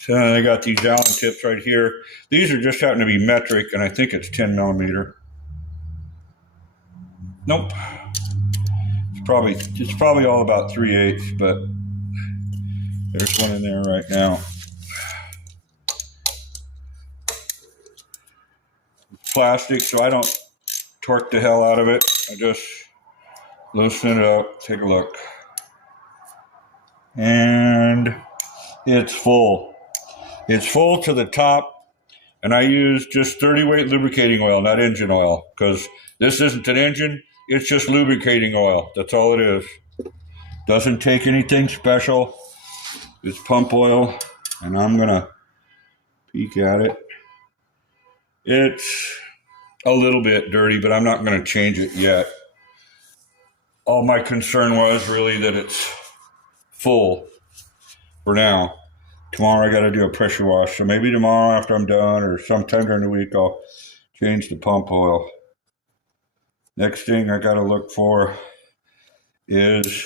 So I got these Allen tips right here. These are just happen to be metric, and I think it's 10 millimeter. Nope. It's probably all about 3/8, but there's one in there right now. Plastic, so I don't torque the hell out of it. I just loosen it up, take a look. And it's full. It's full to the top, and I use just 30 weight lubricating oil, not engine oil, because this isn't an engine, it's just lubricating oil. That's all it is. Doesn't take anything special. It's pump oil, and I'm gonna peek at it. It's a little bit dirty, but I'm not gonna change it yet. All my concern was really that it's full for now. Tomorrow I got to do a pressure wash, so maybe tomorrow after I'm done or sometime during the week I'll change the pump oil. Next thing I got to look for is,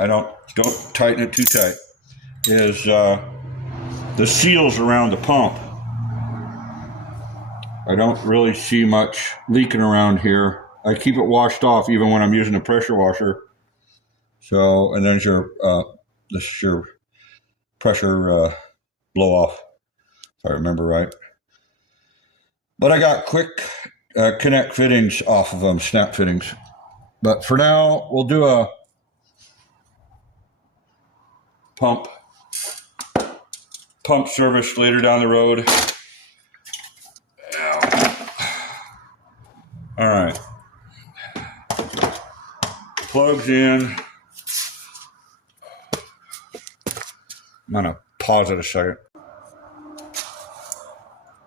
I don't tighten it too tight, is the seals around the pump. I don't really see much leaking around here. I keep it washed off even when I'm using a pressure washer. So, and there's this is your pressure blow off, if I remember right. But I got quick connect fittings off of them, snap fittings. But for now, we'll do a pump service later down the road. All right. Plugs in. I'm gonna pause it a second.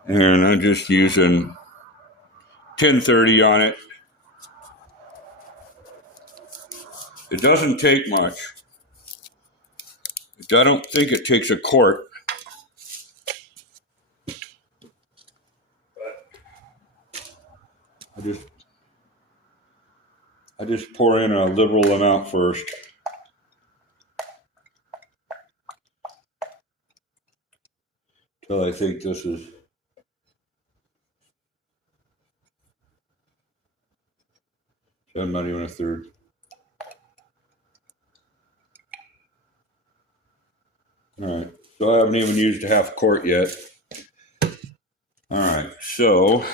And I'm just using 1030 on it. It doesn't take much. I don't think it takes a quart. But I just pour in a liberal amount first. Till I think this is not even a third. All right, so I haven't even used a half quart yet. All right, so